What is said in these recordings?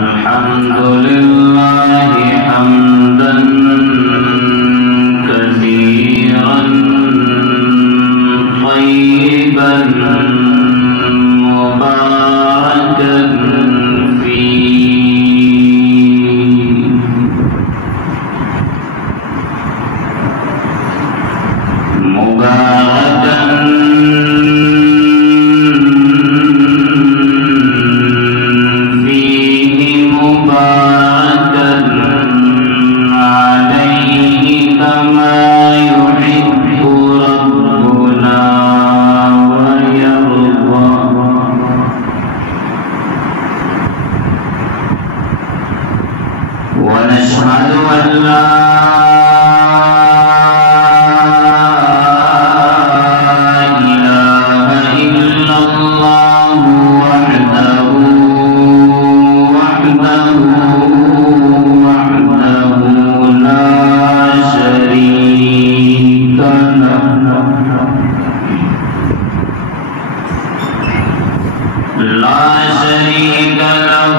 الحمد لله حمدا كثيرا طيبا مباركا فيه مباركا ونشهد أن لا إله إلا الله وحده لا شريك له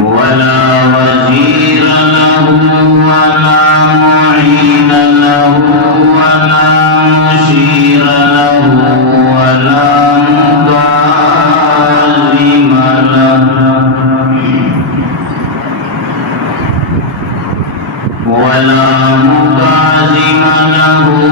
ولا وزير له ولا معين له ولا مشير له ولا مضاظم له ولا مضاظم له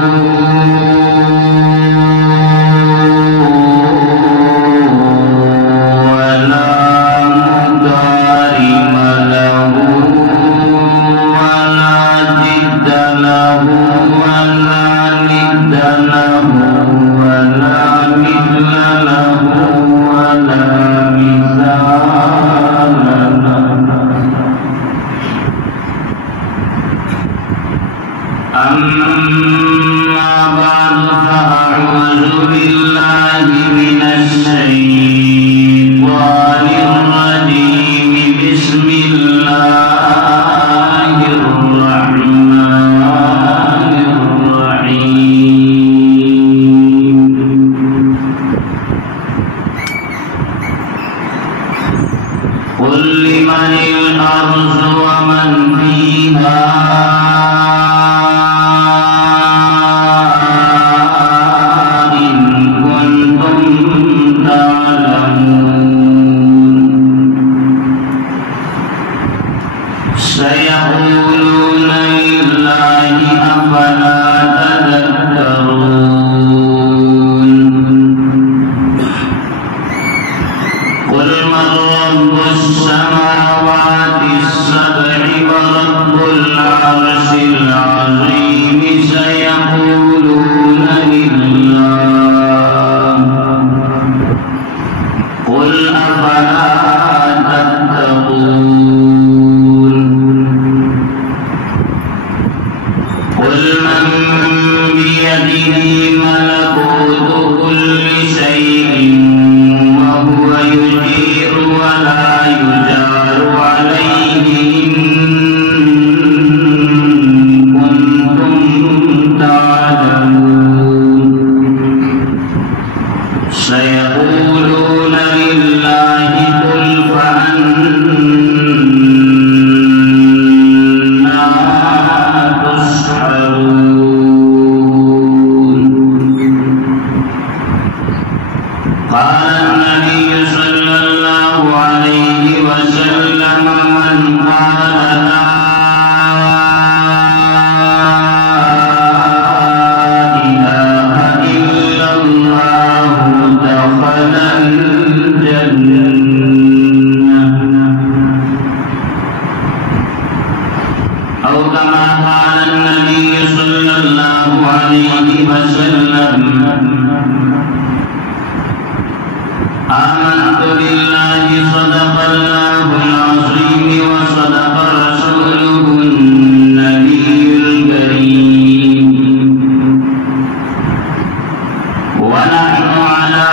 أما بعد فأعوذ بالله من الشيطان الرجيم بسم الله الرحمن الرحيم قل لمن الأرض ومن فيها سيقولون لله أفلا تذكرون قل من رب السماوات السبع ورب العرش العظيم سيقولون لله قل أفلا تتقون قل من بيده ملكوت كل شيء وهو يجير ولا يجار عليه إن كنتم تعلمون سيقولون لله قل فأنا قال النبي صلى الله عليه وسلم من قال لا إله إلا الله دخل الجنة أو كما قال النبي صلى الله عليه وسلم آمنت بالله صدق الله العظيم وصدق رسوله النبي الكريم ونحن على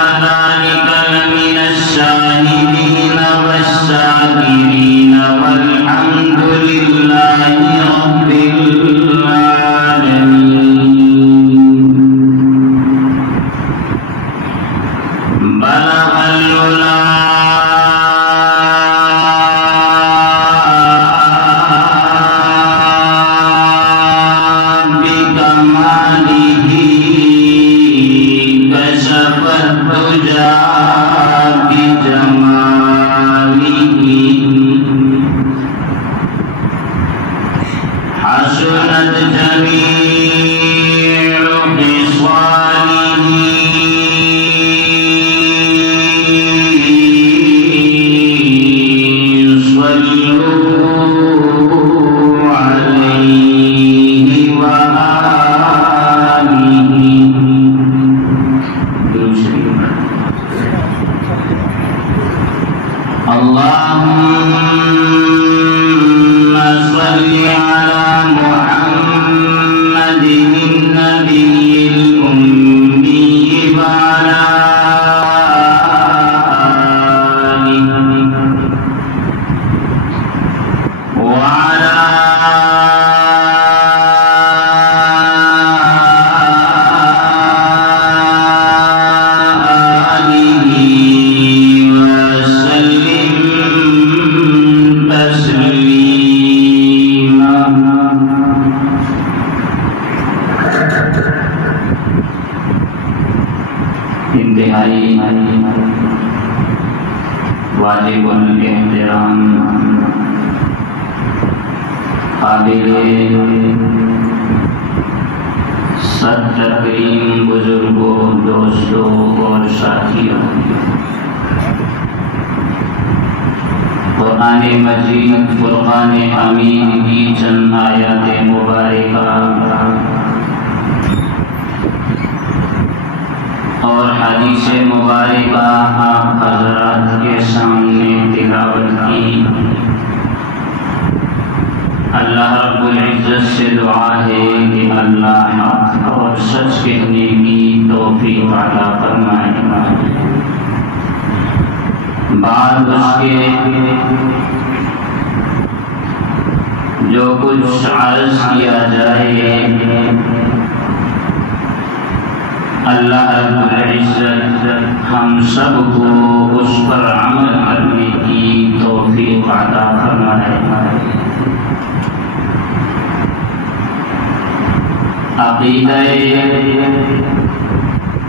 والدجى بجماله حسنت جميع خصاله واجب الاحترام قابل صد تکریم بزرگوں، دوستوں اور ساتھیوں، قرآن مجید فرقان حمید کی چند آیات مبارکہ اور حدیث مبارکہ آپ حضرات کے سامنے تلاوت کی۔ اللہ رب العزت سے دعا ہے کہ اللہ حق اور سچ کہنے کی توفیق عطا فرمائے۔ بعد اس کے جو کچھ عرض کیا جائے، اللہ رب العزت ہم سب کو اس پر عمل کرنے کی توفیق عطا فرمائے۔ عقیدہ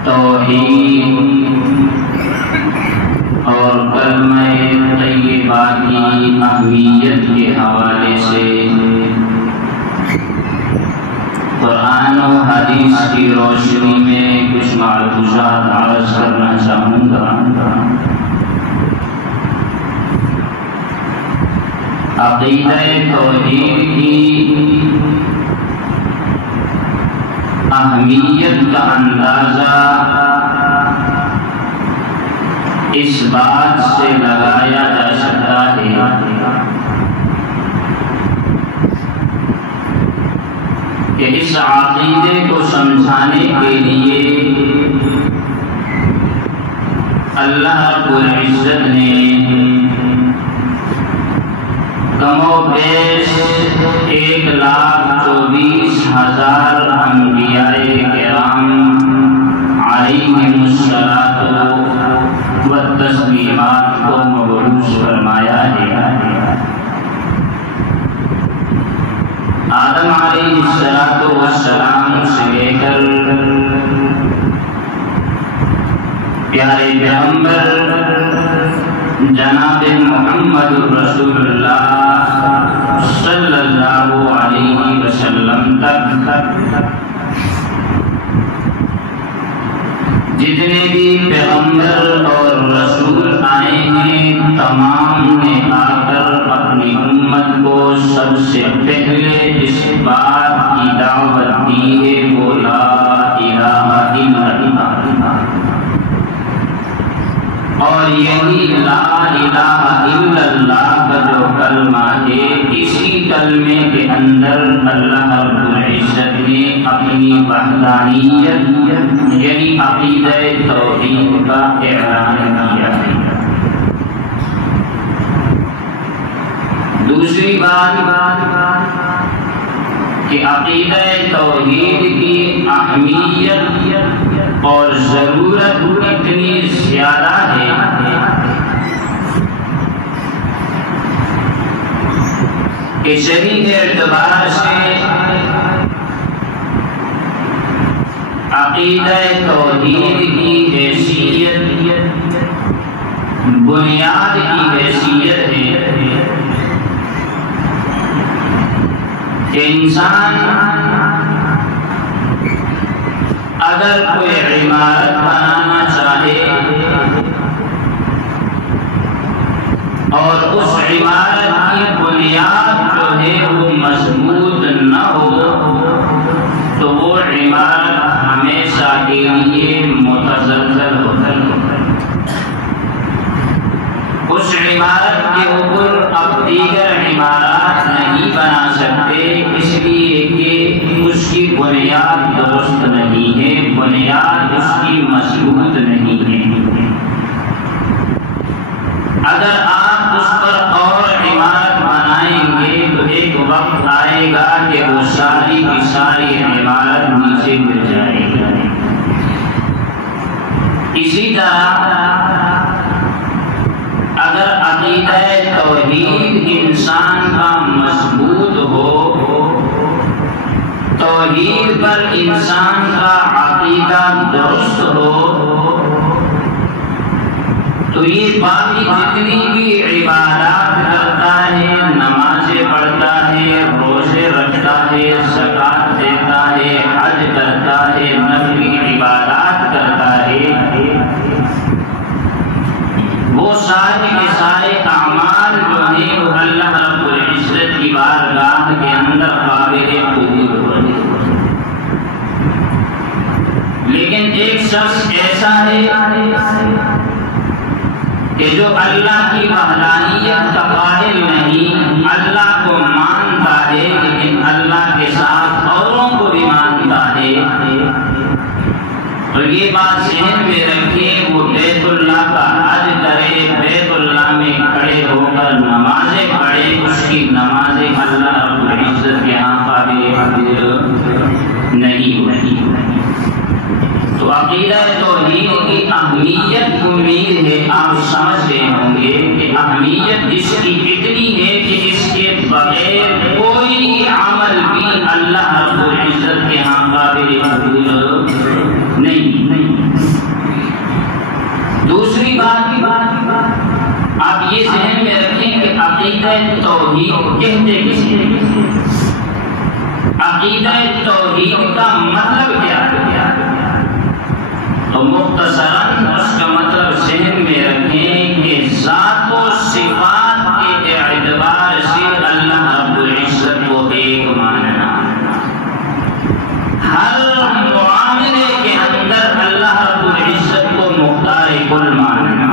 توحید اور کلمہ طیبہ کی اہمیت کے حوالے سے قرآن و حدیث کی روشنی میں کچھ معلومات عرض کرنا چاہوں گا۔ عقیدہ توحید کی اہمیت کا اندازہ اس بات سے لگایا جا سکتا ہے کہ اس عقیدے کو سمجھانے کے لیے اللہ رب العزت نے کم و بیش 1,24,000 انبیاء کرام علیہم الصلاۃ والتسلیمات کو مبعوث فرمایا ہے۔ آدم علیہ السلام سے لے کر پیارے پیغمبر جناب محمد رسول اللہ صلی اللہ علیہ وسلم تک جتنے بھی پیغمبر اور رسول آئے ہیں، تمام نے آ کر اپنی امت کو سب سے پہلے اس بات کی دعوت دی ہے وہ لا الہ الا اللہ، اور یہی لا الہ الا اللہ کا جو کلمہ ہے، اسی کلمے کے اندر اللہ رب العزت نے اپنی وحدانیت یعنی عقیدہ توحید کا اعلان کیا ہے۔ دوسری بات کہ عقیدہ توحید کی اہمیت اور ضرورت اتنی زیادہ ہے کہ شرعی اعتبار سے عقیدہ توحید کی حیثیت بنیاد کی حیثیت ہے کہ انسان اگر کوئی عمارت بنانا چاہے اور اس عمارت کی بنیاد جو ہے وہ مضبوط نہ ہو تو وہ عمارت ہمیشہ کے لیے متزلزل ہوتا ہے۔ اس عمارت کے اوپر اب دیگر عمارات نہیں بنا سکتے، اس لیے کہ اس کی بنیاد درست نہیں ہے، بنیاد اس کی مضبوط نہیں ہے۔ اگر آپ اس پر اور عمارت بنائیں گے تو ایک وقت آئے گا کہ وہ ساری کی ساری عمارت نیچے گر جائے گی۔ اسی طرح اگر عقیدہ توحید انسان کا مضبوط ہو، توحید پر انسان کا عقیدہ درست ہو، تو یہ باقی جتنی بھی عبادات کرتا ہے، نمازیں پڑھتا ہے، روزے رکھتا ہے، زکوٰۃ دیتا ہے، حج کرتا ہے، نفلی عبادات کرتا ہے، وہ سارے کے سارے اعمال جو ہیں وہ اللہ رب العزت کی بارگاہ کے اندر قابل قبول ہوتے ہیں۔ لیکن ایک شخص ایسا ہے کہ جو اللہ کی وحدانیت کا قائل نہیں، اللہ کو مانتا ہے لیکن اللہ کے ساتھ اوروں کو بھی مانتا ہے، اور یہ بات ذہن میں رکھے وہ بیت اللہ کا حج کرے، بیت اللہ میں کھڑے ہو کر نمازیں پڑھے، اس کی نمازیں اللہ رب العزت کے ہاں قابل قبول نہیں ہوتی۔ تو عقیدہ توحید کی اہمیت امید ہے آپ سمجھ گئے ہوں گے کہ اہمیت اس کی اتنی ہے کہ اس کے بغیر کوئی عمل بھی اللہ رب العزت کے ہاں قابل قبول نہیں۔ دوسری بات آپ یہ ذہن میں رکھیں کہ عقیدہ توحید کہتے کسی ہیں، عقیدہ توحید کا مطلب کیا ہے؟ تو مختصراً اس کا مطلب ذہن میں رکھیں کہ ذات و صفات کے اعتبار سے اللہ رب العزت کو ایک ماننا، ہر معاملے کے اندر اللہ رب العزت کو مختار کل ماننا،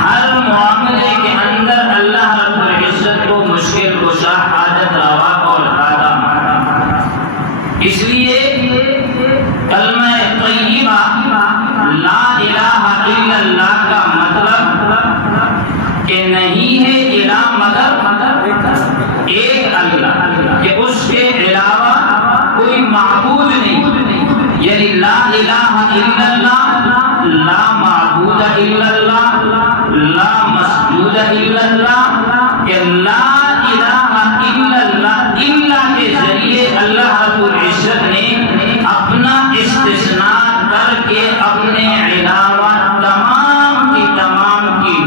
ہر معاملے کے اندر اللہ رب العزت کو مشکل کشا، حاجت روا اور داتا ماننا۔ اس لیے کلمہ طیبہ لا الہ الا اللہ کا مطلب کہ نہیں ہے الہ مگر ایک اللہ، کہ اس کے علاوہ کوئی معبود نہیں، یعنی لا الہ الا اللہ، لا معبود الا اللہ، لا مسجود الا اللہ، کہ لا الہ الا اللہ، اللہ کے ذریعے اللہ رب العزت نے اپنا استثناء کر کے اپنے علاوہ تمام کی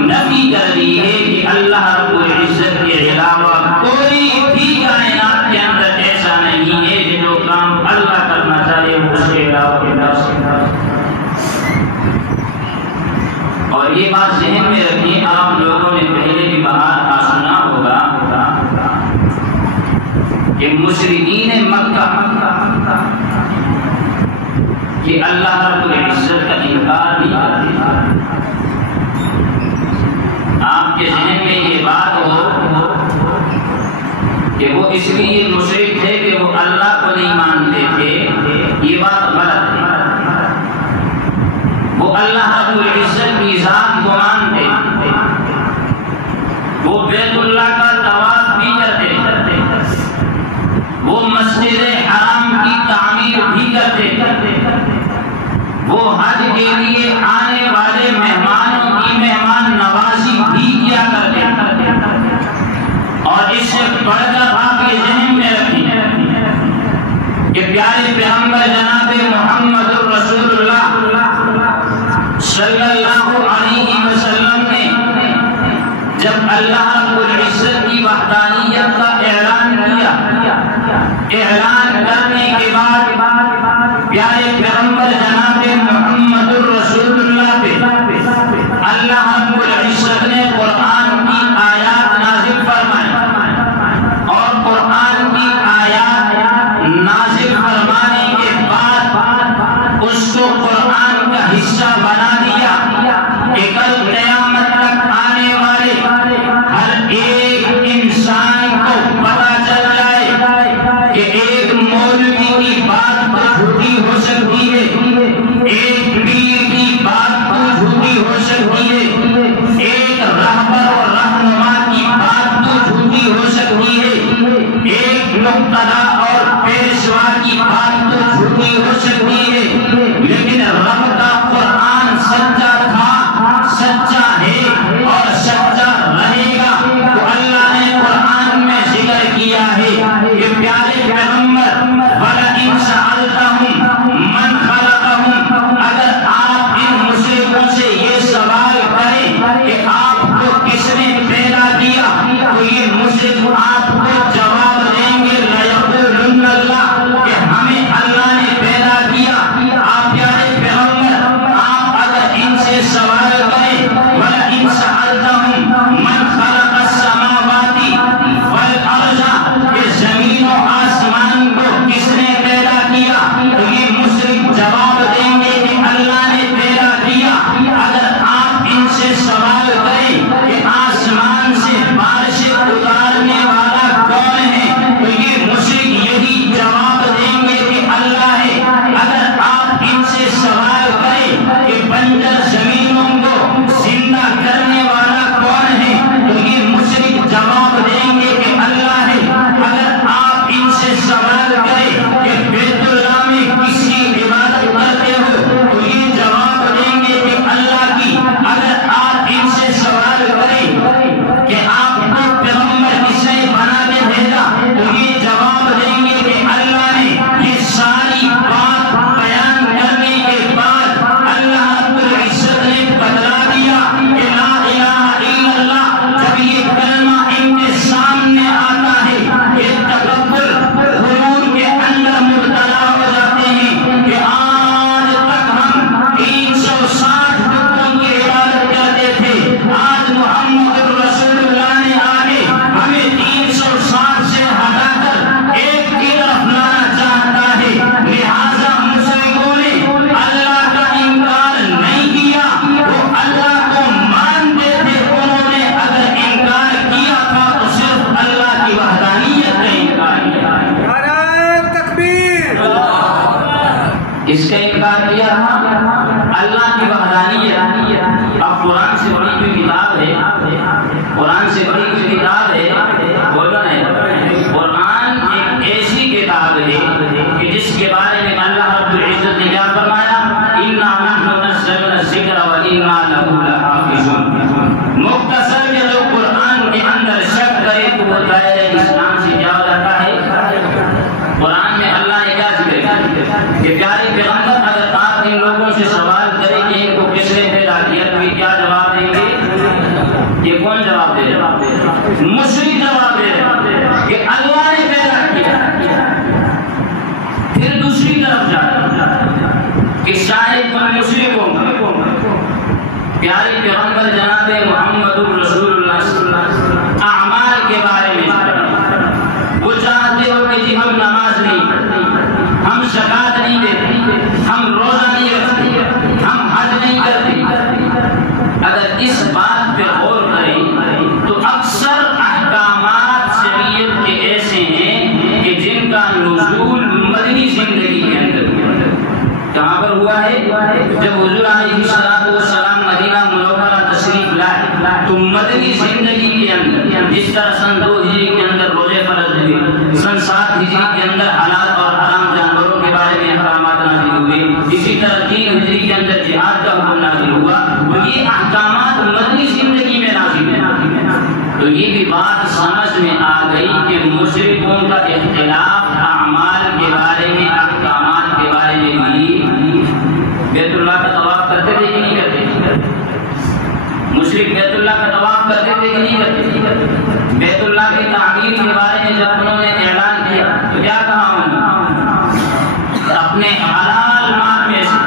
نفی کر دی ہے کہ اللہ رب العزت کے علاوہ کوئی بھی کائنات کے اندر ایسا نہیں ہے کہ جو کام اللہ کرنا چاہے اس کے علاوہ کر سکتا۔ اور یہ بات ذہن میں رکھیں، آپ لوگوں نے پہلے بھی بات سنا ہوگا کہ مشرکین مکہ کہ اللہ رب العزت کا انکار نہیں کرتے۔ آپ کے ذہن میں یہ بات ہو کہ وہ اس لیے مشرک تھے کہ وہ اللہ کو نہیں مانتے تھے، یہ بات غلط ہے۔ وہ اللہ رب العزت کی ذات کو مانتے، وہ بیت اللہ کا طواف بھی کرتے، وہ مسجد حرام کی تعمیر بھی کرتے، وہ حج کے لیے آنے والے مہمانوں کی مہمان نوازی بھی کیا کرتے، اور اس سے بڑھ کر آپ کے ذہن میں رکھیں کہ پیارے پیغمبر جناب محمد رسول اللہ صلی اللہ علیہ وسلم الذکر وَإِنَّا لَهُ لَحَافِظُونَ۔ مختصر کہ جو قرآن کے اندر شک کرے تو وہ دائرہ اسلام سے کیا ہو جاتا ہے؟ قرآن میں اللہ نے کیا ذکر ہے کہ پیارے پیغمبر اگر آپ ان لوگوں سے سوال کریں کہ ان کو کس نے پیدا کیا تو یہ کیا جواب دیں گے؟ یہ کون جواب دے رہا ہے؟ مشرک جواب دے رہے ہیں کہ اللہ نے پیدا کیا۔ پھر دوسری طرف جاتے کہ شاید تم مشرکوں پیارے پیغمبر جناب محمد رسول اللہ صلی اللہ علیہ وسلم اعمال کے بارے میں وہ چاہتے ہو کہ جی ہم نماز نہیں پڑھتے، ہم زکات نہیں دیتے، ہم روزہ نہیں رکھتے، ہم حج نہیں کرتے۔ اگر اس بات پہ غور کریں تو اکثر احکامات شریعت کے ایسے ہیں کہ جن کا نزول مدنی زندگی کے اندر کہاں پر ہوا ہے؟ جب حضور علیہ السلام مدینہ منورہ تشریف لائے تو مدنی زندگی کے اندر جس طرح سن 2 ہجری کے اندر روزے فرض ہوئے، سن 7 ہجری کے اندر حلال اور حرام جانوروں کے بارے میں احکامات نازل ہوئے، اسی طرح 3 ہجری کے اندر جہاد کا حکم نازل ہوا، تو یہ احکامات مدنی زندگی میں نازل ہیں۔ تو یہ بھی بات سمجھ میں آ گئی کہ مشرکوں کا اختلاف اعمال کے بارے میں، احکامات کے بارے میں بھی بیت اللہ کا طواف کرتے تھے کہ نہیں کرتے؟ مشرک بیت اللہ کا طواف کرتے تھے کہ نہیں کرتے؟ بیت اللہ کی تعمیر کے بارے میں جب انہوں نے اعلان کیا تو کیا کہا انہوں نے؟ اپنے حلال مال میں سے،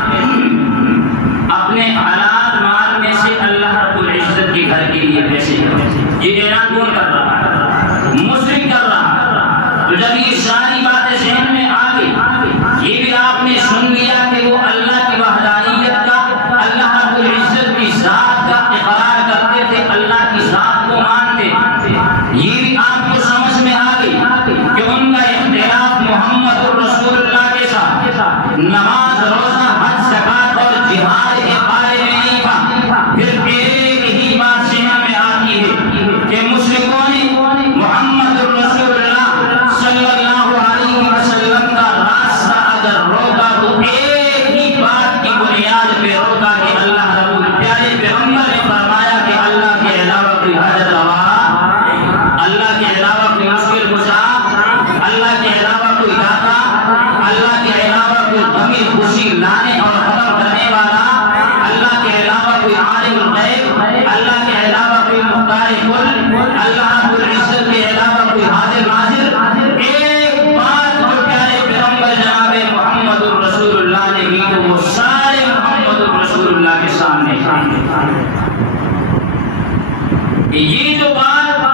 اپنے حلال مال میں سے اللہ رب العزت کے گھر کے لیے پیسے، یہ اعلان کون کر رہا ہے؟ مشرک کر رہا ہے۔ تو جب یہ ساری باتیں ذہن میں آ گئی، یہ بھی آپ نے سن لیا کہ وہ اللہ کی وحدانیت کا، اللہ رب العزت کی ذات کا اقرار کرتے تھے، اللہ کی ذات کو مانتے، یہ بھی آپ کو سمجھ میں آ گئی کہ ان کا اختلاف محمد رسول اللہ کے ساتھ نماز، روزہ، حج، زکات اور جہاد کے بارے میں نہیں تھا۔ پھر ایک ہی بات ذہن میں آتی ہے کہ مشرکوں نے محمد رسول اللہ صلی اللہ علیہ وسلم کا راستہ اگر روکا تو ایک ہی بات کی بنیاد پہ روکا کہ اللہ رب پیارے پیغمبر نے فرمایا کہ اللہ کے علاوہ کوئی حاجت روا، اللہ کے علاوہ کوئی مشکل کشا، اللہ کے علاوہ کوئی داتا، اللہ کے علاوہ کوئی غمی خوشی لانے اور ختم کرنے والا، اللہ کے علاوہ کوئی عالم الغیب، اللہ کے علاوہ کوئی مختار کل، اللہ رب العزت کے علاوہ کوئی حاضر ناظر، ایک بات جو پیارے پیغمبر جناب محمد رسول اللہ نے کی تو وہ سارے محمد رسول اللہ کے سامنے یہ جو بات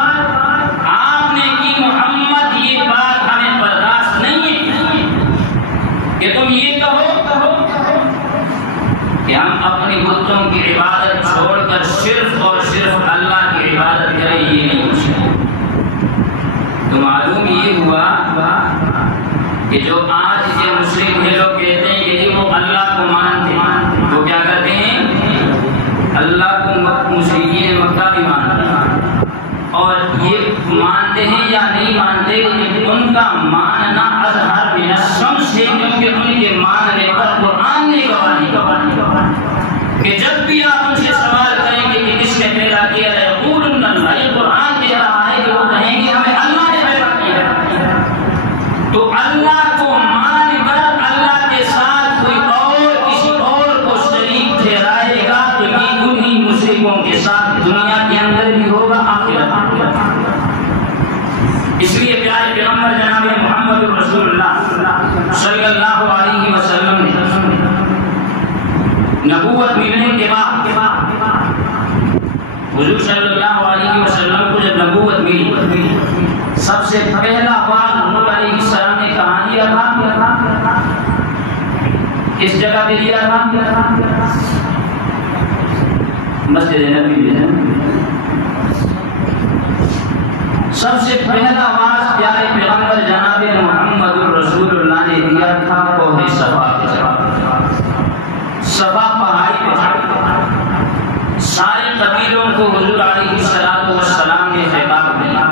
آپ نے کی محمد، یہ بات ہمیں برداشت نہیں ہے کہ تم یہ کہو کہ ہم اپنی بتوں کی عبادت چھوڑ کر صرف اور صرف اللہ کی عبادت کریں، یہ نہیں ہو سکتا۔ تو معلوم یہ ہوا کہ جو آج کے مشرک ہیں لوگ کہتے ہیں کہ وہ اللہ کو مانتے ہیں، وہ کیا کرتے ہیں؟ اللہ کو مشرکین مکہ بھی مانتے ہیں، اور یہ مانتے ہیں یا نہیں مانتے لیکن ان کا ماننا اظہر من الشمس ہے، کیونکہ ان کے ماننے پر قرآن نے گواہی کہ جب بھی آپ ان سے سوال کریں گے کہ کس نے پیدا کیا ہے، یقولون اللہ، یہ قرآن کہہ رہا ہے کہ وہ کہیں گے ہمیں اللہ نے پیدا کیا۔ تو اللہ کو مان کر اللہ کے ساتھ کوئی اور کسی اور کو شریک ٹھہرائے گا تو یہ انہی مشرکوں کے ساتھ دنیا کے اندر بھی ہوگا، آخرت میں۔ اس لیے پیارے پیغمبر جناب محمد رسول اللہ صلی اللہ علیہ وسلم نے نبوت ملنے کے بعد حضور صلی اللہ علیہ وسلم کو جب نبوت ملی، سب سے پہلا بار حضور علیہ السلام نے کہاں دیا تھا؟ کس جگہ پہ دیا تھا؟ مسجد نبوی میں۔ سب سے پہلا آواز پیارے پیغمبر جناب محمد رسول اللہ نے دیا تھا کوہ صفا پہ، صفا پہاڑی پہ سارے قبیلوں کو حضور علیہ السلام نے خطاب دیا،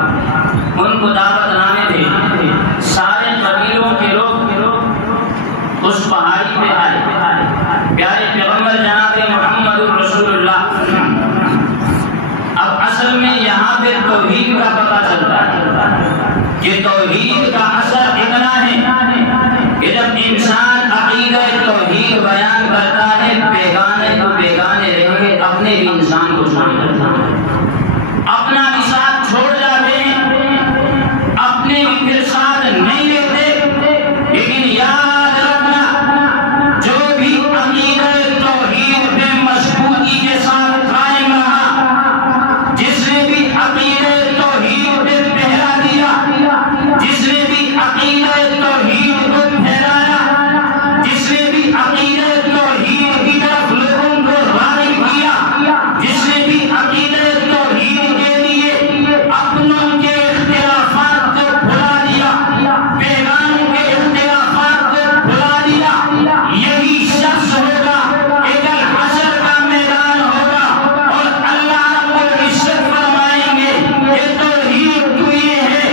ان کو دعوت نامے بھیجے، سارے قبیلوں کے لوگ اس پہاڑی پہ آئے، پیارے پیغمبر جناب محمد توحید کا اثر اتنا ہے کہ جب انسان عقیدہ توحید بیان کرتا ہے بیگانے تو بیگانے رہ کے اپنے بھی انسان کو چھوڑ دیتا ہے، اپنا بھی ساتھ چھوڑ جاتے ہیں، اپنے بھی پھر ساتھ نہیں لیتے۔ لیکن یاد رکھنا جو بھی عقیدہ توحید پہ مضبوطی کے ساتھ قائم رہا، جس نے بھی عقیدہ توحید پہ پہرا دیا، جس نے بھی عقیدہ توحید کو پھیلایا، جس نے بھی عقیدہ توحید کی طرف لوگوں کو راغب کیا، جس نے بھی عقیدہ توحید کے لیے اپنوں کے اختلافات کو بھلا دیا، بیگانوں کے اختلافات کو بھلا دیا، یہی شخص ہوگا کہ کل حشر کا میدان ہوگا اور اللہ رب العزت فرمائیں گے کہ توحید تو یہ ہے،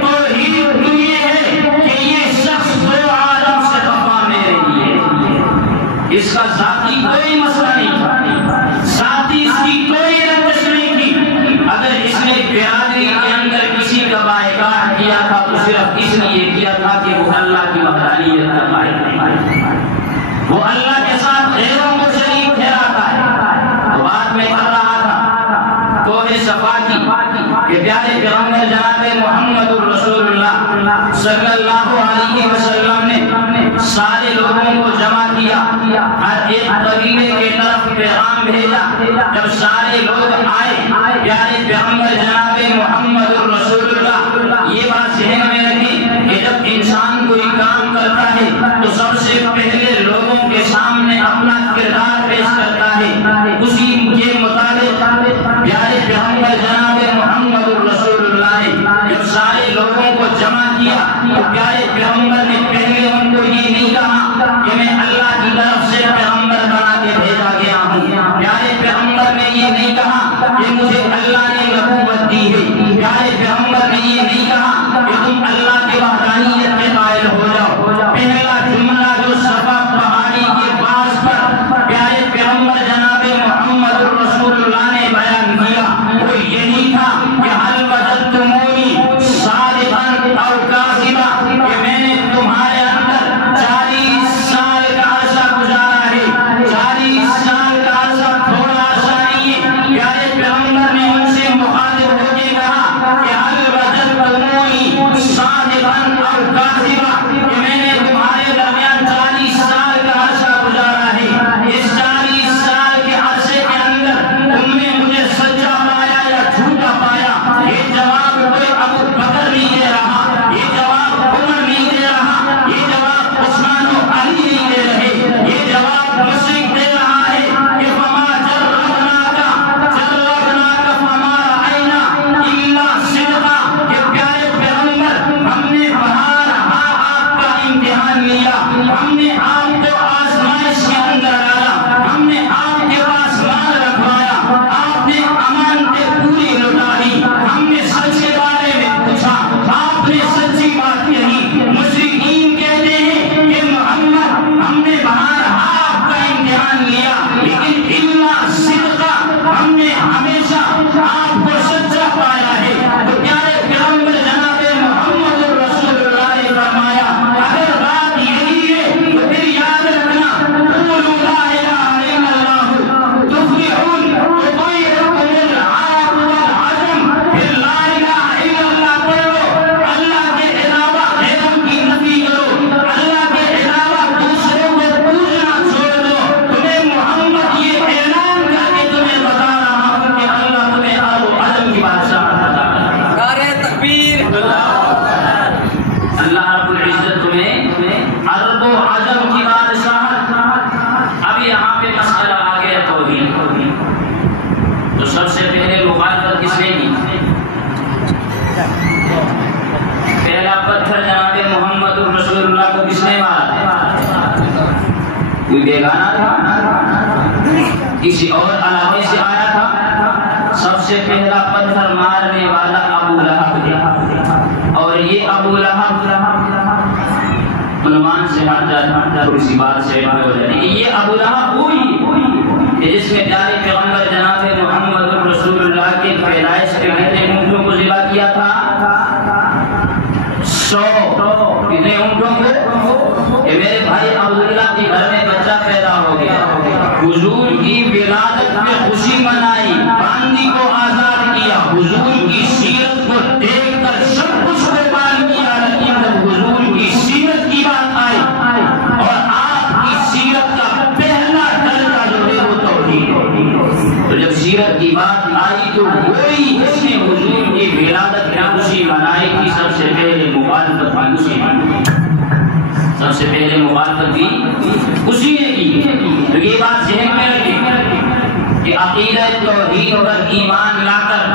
توحید تو یہ ہے کہ یہ شخص دو عالم سے خفا میرے لیے، اس کا ذاتی کوئی مسئلہ نہیں تھا، ذاتی اس کی کوئی رنجش نہیں تھی، اگر اس نے برادری کے اندر کسی کا بائیکاٹ کیا تھا تو صرف اس لیے کیا تھا کہ وہ اللہ کی وحدانیت کا قائل ہے، وہ اللہ کے ساتھ غیروں کو شریک ٹھہراتا ہے۔ تو بات میں کر رہا تھا کوہ صفا کی کہ پیارے پیغمبر جناب محمد الرسول اللہ صلی اللہ علیہ وسلم نے سارے لوگوں کو جمع کیا، ہر ایک قبیلے کے طرف پیغام بھیجا۔ جب سارے لوگ آئے پیارے پیغمبر جناب محمد الرسول اللہ یہ بات ذہن میں رکھیں کہ جب انسان کوئی کام کرتا ہے تو سب سے پہلے لوگوں کے سامنے اپنا کردار پیش کرتا ہے، اسی کے مطابق پیارے پیغمبر جناب محمد الرسول اللہ نے جب سارے لوگوں کو جمع کیا تو پیارے پیغمبر نے پہلے ان کو یہ نہیں کہا کہ میں اللہ کی طرف سے پیغمبر بنا کے بھیجا گیا ہوں، پیارے پیغمبر نے یہ نہیں کہا کہ مجھے اللہ نے نبوت دی ہے، پیارے پیغمبر نے یہ نہیں کہا کہ تم اللہ کی وحدانیت کے قائل ہو جاؤ۔ پہلا جملہ جو صفا پہاڑی کے پاس پر پیارے پیغمبر جناب محمد الرسول اللہ نے بیان کیا وہ یہی تھا کہ هل وجدتمونی صادقا او کاذبا، کہ میں نے تمہارے اندر 40 سال کا عرصہ گزارا ہے، 40 سال کا عرصہ تھوڑا عرصہ نہیں ہے۔ پیارے پیغمبر نے ان سے مخاطب ہو کے کہا کہ هل وجدتمونی صادقا او کاذبا، کہ میں نے تمہارے درمیان 40 سال کا عرصہ گزارا ہے، اس 40 سال کے عرصے کے اندر تم نے مجھے سچا پایا یا جھوٹا پایا؟ یہ جواب کوئی ابو بکر نہیں دے رہا، یہ جواب عمر نہیں دے رہا، یہ جواب عثمان و علی نہیں دے رہے، یہ جواب مشرق دے رہا ہے کہ فما جربناک فما رأینا الا صدقا، کہ پیارے پیغمبر ہم نے بہرحال آپ کا امتحان لیا، ہم نے آپ کو آزمائش کے اندر ڈالا، ہم نے آپ کے پاس مال رکھوایا، آپ نے امانتیں پوری لٹائی، ہم نے سچ کے بارے میں پوچھا، آپ نے سچی بات کہی۔ مشرکین کہتے ہیں کہ محمد ہم نے بہرحال آپ کا امتحان لیا لیکن الا صدقا، ہم نے ہمیشہ آپ کو سچا پایا ہے۔ تو پیارے پیغمبر جناب محمد الرسول اللہ نے فرمایا اگر بات یہی ہے تو پھر یاد رکھنا قولوا لا الہ الا اللہ تفلحون وطیرکم العرب والعجم، پھر لا الہ الا اللہ پڑھو، اللہ کے علاوہ غیروں کی نفی کرو، اللہ کے علاوہ دوسروں کو پوجنا چھوڑ دو، تمہیں محمد یہ اعلان کر کے تمہیں بتا رہا ہوں کہ اللہ تمہیں عرب و عجم کی بادشاہ عطا کرے گا۔ نعرہ تکبیر، اللہ رب العزت تمہیں عرب و عجم کی بادشاہت۔ اب یہاں پہ مسئلہ آ گیا توحید، تو سب سے پہلے مخالفت کس نے کی؟ پہلا پتھر جناب محمد الرسول اللہ کو کس نے مارا؟ کوئی بیگانہ تھا؟ کسی اور علاقے سے آیا تھا؟ سب سے پہلا پتھر مارنے والا ابو لہب ہے، اور یہ ابو لہب عنوان سے ہٹ جاتا، اسی بات سے ہو جاتی کہ یہ ابو لہب وہی کہ جس میں پیارے پیغمبر جناب محمد رسول اللہ کے پیدائش کے پہلے اونٹوں کو ذبح کیا تھا، حضور کی ولادت پہ خوشی منائی، باندی کو آزاد کیا، حضور کی سیرت کو دیکھ کر سب کچھ قربان کیا، لیکن جب حضور کی سیرت کی بات آئی اور آپ کی سیرت کا پہلا درجہ جو ہے وہ توحید ہے، تو جب سیرت کی بات آئی تو وہی جس نے حضور کی ولادت پہ خوشی منائی تھی سب سے پہلے مخالفت کی خوشی منائی، سب سے پہلے مخالفت کی اسی نے کی۔ تو یہ بات ذہن میں رکھیں کہ عقیدہ توحید پر ایمان لا کر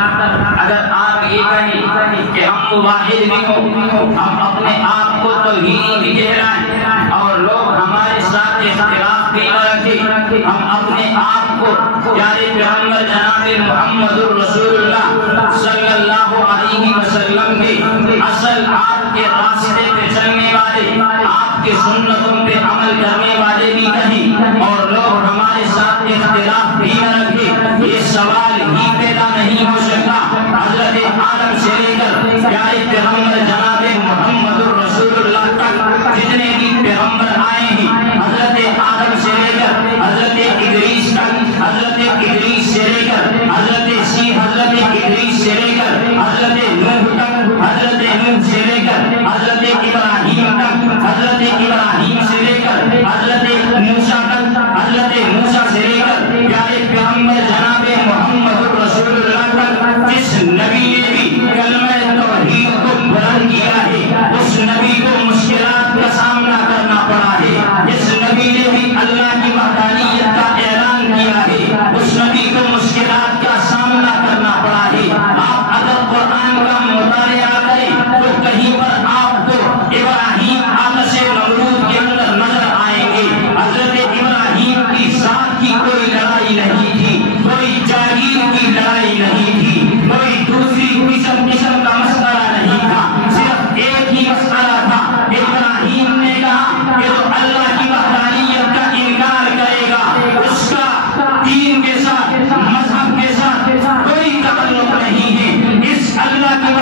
اگر آپ یہ کہیں کہ ہم واحد بھی ہوں، ہم اپنے آپ کو توحیدی بھی کہلائیں اور لوگ ہمارے ساتھ اختلاف بھی نہ رکھیں، ہم اپنے آپ کو پیارے پیغمبر جناب محمد الرسول اللہ صلی اللہ علیہ وسلم کے اصل آپ کے راستے پہ چلنے والے، آپ کے سنتوں پہ عمل کرنے والے بھی کہیں اور لوگ ہمارے ساتھ اختلاف بھی نہ رکھے، یہ سوال ہی پیدا نہیں ہو سکتا۔ حضرت آدم سے لے کر پیارے پیغمبر جناب محمد الرسول اللہ تک جتنے بھی پیغمبر آئے ہیں، حضرت آدم سے لے کر حضرت ادریس تک، حضرت ادریس سے لے کر حضرت ادریس سے لے کر حضرت نوح تک، حضرت نوح سے لے کر حضرت ابراہیم تک، حضرت ابراہیم سے لے کر حضرت موسیٰ تک، حضرت موسیٰ سے لے کر پیارے پیغمبر جناب محمد الرسول اللہ تک، جس نبی نے بھی کلمہ توحید کو بلند کیا ہے اس نبی کو مشکلات کا سامنا کرنا پڑا ہے، جس نبی نے بھی اللہ کی وحدانیت کا اعلان کیا ہے اس نبی کو مشکلات کا سامنا کرنا پڑا ہے۔ آپ اگر قرآن کا مطالعہ کریں تو کہیں پر آپ کو ابراہیم آتش نمرود کے اندر نظر آئیں گے۔ حضرت ابراہیم کی ذات کی کوئی لڑائی نہیں تھی، کوئی جاگیر کی لڑائی نہیں تھی، کوئی دوسری قسم کا مسئلہ نہیں تھا، صرف ایک ہی مسئلہ تھا۔ ابراہیم نے کہا کہ جو اللہ کی وحدانیت کا انکار کرے گا اس کا دین کے ساتھ، مذہب کے ساتھ کوئی تعلق نہیں ہے، اس اللہ کی